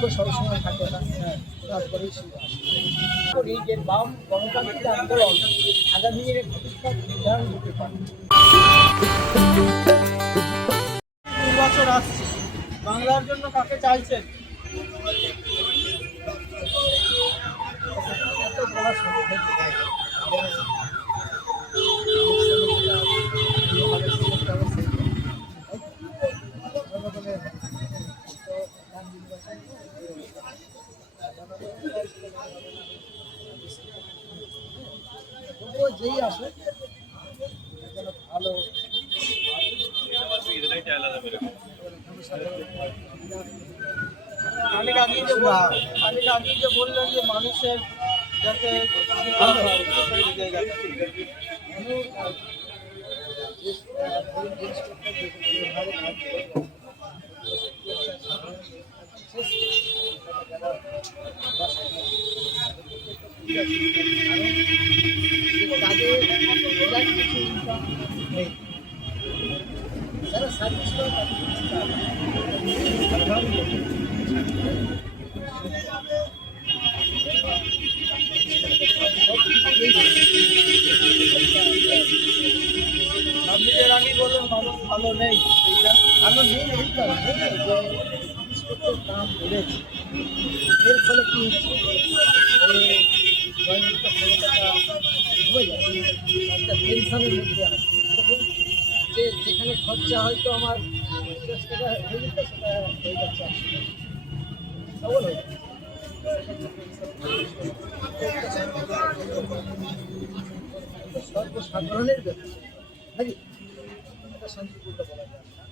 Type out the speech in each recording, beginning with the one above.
দুঃখ সবসময় থাকে না, তারপরেই সুখ আসে। করি যে বাম গণতান্ত্রিক আন্দোলন আগামী দিনে ভবিষ্যৎ নির্ধারণ করতে পারে। নির্বাচন আসছে, বাংলার জন্য কাকে চাইছেন? এত বড় সংখ্যা তবুও যেই আসে যেন ভালো অনেক আগেই যে বললেন যে মানুষের যাতে সেই জায়গাটা যারা সার্ভিস করে আপনি এর আগে বললেন মানুষ ভালো নেই, সেইটা ভালো নেই এই কারণে যে জিনিসপত্রের দাম বেড়েছে। এর ফলে কি হচ্ছে দৈনিকটা হয়ে যাচ্ছে একটা টেনশনের মধ্যে আছে। তখন যে যেখানে খরচা হয়তো আমার 50 টাকা হয়ে যেত সেটা হয়ে যাচ্ছে 80 টাকা। ডবল হয়ে যাচ্ছে। সর্বসাধারণের ব্যাপার নাকি এটা শান্তিপূর্ণ বলা যায় না।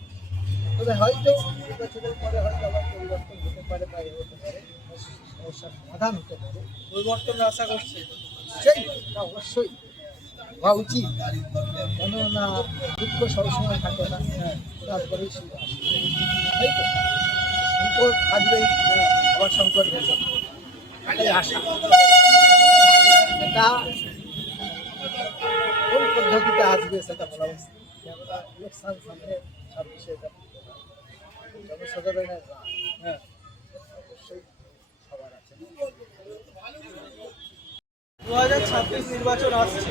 তবে হয়তো নির্বাচনের পরে হয়তো আবার পরিবর্তন হতে পারে বা এ হতে পারে, সমস্যার সমাধান হতে পারে। পরিবর্তনের আশা করছে। সেই এটা অবশ্যই হওয়া উচিত, কেননা দুঃখ সবসময় থাকে না, তারপরেই সুখ আসে। তাই তো সংকট থাকবেই, আবার সংকট হয়ে যাবে, এটাই আশা। এটা কোন পদ্ধতিতে আসবে সেটা বলা উচিত। আমরা ইলেকশন সামনে 26-এ এটা জনসাধারণের অবশ্যই সবার আছে। 2026 নির্বাচন আসছে,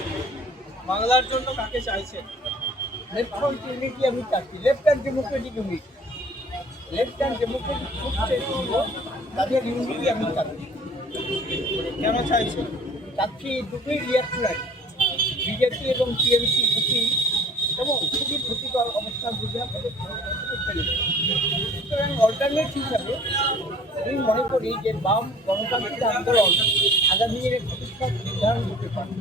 বাংলার জন্য কাকে চাইছেন? লেফট ফ্রন্ট ইউনিটি আমি চাচ্ছি, left hand Democratic unity. Left hand Democratic তাদের ইউনিটি আমি চাচ্ছি। কেন চাইছেন? চাচ্ছি দুটোই রিয়াকশনারি, বিজেপি এবং টিএমসি দুটি এবং খুবই ক্ষতিকর অবস্থার বুঝে সুতরাং অল্টারনেট হিসাবে আমি মনে করি যে বাম গণতান্ত্রিক আন্দোলন আগামী দিনে ভবিষ্যৎ নির্ধারণ করতে পারে।